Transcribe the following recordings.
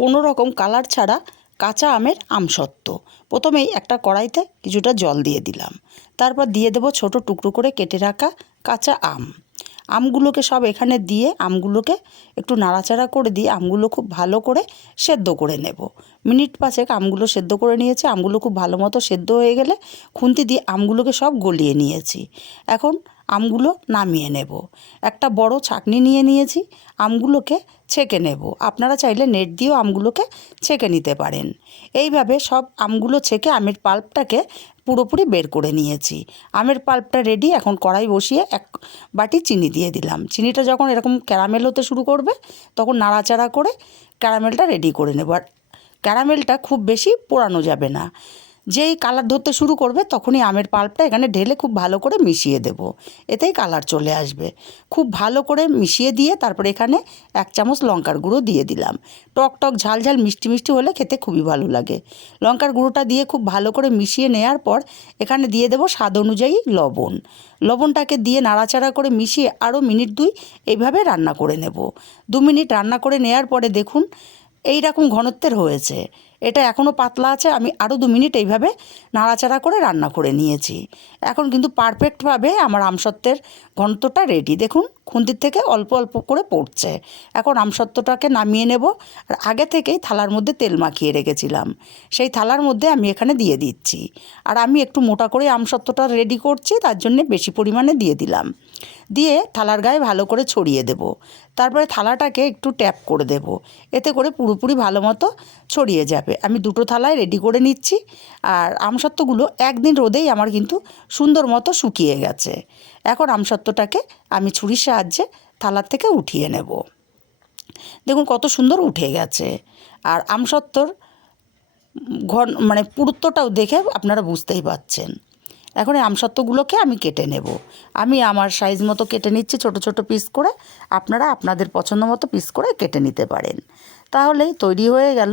কোনো রকম কালার ছাড়া কাঁচা আমের আমসত্ত্ব। প্রথমেই একটা কড়াইতে কিছুটা জল দিয়ে দিলাম, তারপর দিয়ে দেবো ছোট টুকরো করে কেটে রাখা কাঁচা আম। আমগুলোকে সব এখানে দিয়ে আমগুলোকে একটু নাড়াচাড়া করে দিয়ে আমগুলো খুব ভালো করে সেদ্ধ করে নেব। মিনিট পাঁচেক আমগুলো সেদ্ধ করে নিয়েছি। আমগুলো খুব ভালো মতো সেদ্ধ হয়ে গেলে খুন্তি দিয়ে আমগুলোকে সব গলিয়ে নিয়েছি। এখন আমগুলো নামিয়ে নেব। একটা বড় ছাঁকনি নিয়ে নিয়েছি, আমগুলোকে ছেঁকে নেব। আপনারা চাইলে নেট দিয়েও আমগুলোকে ছেঁকে নিতে পারেন। এইভাবে সব আমগুলো ছেঁকে আমের পাল্পটাকে পুরোপুরি বের করে নিয়েছি। আমের পাল্পটা রেডি। এখন কড়াই বসিয়ে এক বাটি চিনি দিয়ে দিলাম। চিনিটা যখন এরকম ক্যারামেল হতে শুরু করবে তখন নাড়াচাড়া করে ক্যারামেলটা রেডি করে নেব। আর ক্যারামেলটা খুব বেশি পোড়ানো যাবে না। যেই কালার ধরতে শুরু করবে তখনই আমের পাল্পটা এখানে ঢেলে খুব ভালো করে মিশিয়ে দেব, এতেই কালার চলে আসবে। খুব ভালো করে মিশিয়ে দিয়ে তারপরে এখানে 1 চামচ লঙ্কার গুঁড়ো দিয়ে দিলাম। টক টক ঝাল ঝাল মিষ্টি মিষ্টি হলে খেতে খুবই ভালো লাগে। লঙ্কার গুঁড়োটা দিয়ে খুব ভালো করে মিশিয়ে নেওয়ার পর এখানে দিয়ে দেবো স্বাদ অনুযায়ী লবণ। লবণটাকে দিয়ে নাড়াচাড়া করে মিশিয়ে আরও মিনিট 2 এইভাবে রান্না করে নেব। 2 মিনিট রান্না করে নেওয়ার পরে দেখুন এই রকম ঘনত্বের হয়েছে। এটা এখনও পাতলা আছে। আমি আরও 2 মিনিট এইভাবে নাড়াচাড়া করে রান্না করে নিয়েছি। এখন কিন্তু পারফেক্টভাবে আমার আমসত্ত্বের ঘনত্বটা রেডি। দেখুন খুন্তির থেকে অল্প অল্প করে পড়ছে। এখন আমসত্ত্বটাকে নামিয়ে নেব। আর আগে থেকেই থালার মধ্যে তেল মাখিয়ে রেখেছিলাম, সেই থালার মধ্যে আমি এখানে দিয়ে দিচ্ছি। আর আমি একটু মোটা করে আমসত্ত্বটা রেডি করছি, তার জন্যে বেশি পরিমাণে দিয়ে দিলাম। দিয়ে থালার গায়ে ভালো করে ছড়িয়ে দেব। তারপরে থালাটাকে একটু ট্যাপ করে দেব, এতে করে পুরোপুরি ভালো মতো ছড়িয়ে যাবে। আমি 2টো থালায় রেডি করে নিচ্ছি। আর আমসত্ত্বগুলো একদিন রোদেই আমার কিন্তু সুন্দর মতো শুকিয়ে গেছে। এখন আমসত্ত্বটাকে আমি ছুরির সাহায্যে থালার থেকে উঠিয়ে নেব। দেখুন কত সুন্দর উঠে গেছে। আর আমসত্ত্বর পুরুত্বটাও দেখে আপনারা বুঝতেই পাচ্ছেন। এখন এই আমসত্ত্বগুলোকে আমি কেটে নেব। আমি আমার সাইজ মতো কেটে নিচ্ছি ছোট ছোট পিস করে। আপনারা আপনাদের পছন্দ মতো পিস করে কেটে নিতে পারেন। তাহলেই তৈরি হয়ে গেল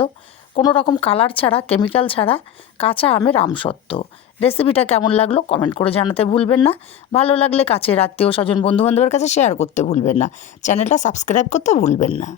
কোনো রকম কালার ছাড়া, কেমিক্যাল ছাড়া কাঁচা আমের আমসত্ত্ব। রেসিপিটা কেমন লাগলো কমেন্ট করে জানাতে ভুলবেন না। ভালো লাগলে কাছের আত্মীয় স্বজন বন্ধুবান্ধবের কাছে শেয়ার করতে ভুলবেন না। চ্যানেলটা সাবস্ক্রাইব করতে ভুলবেন না।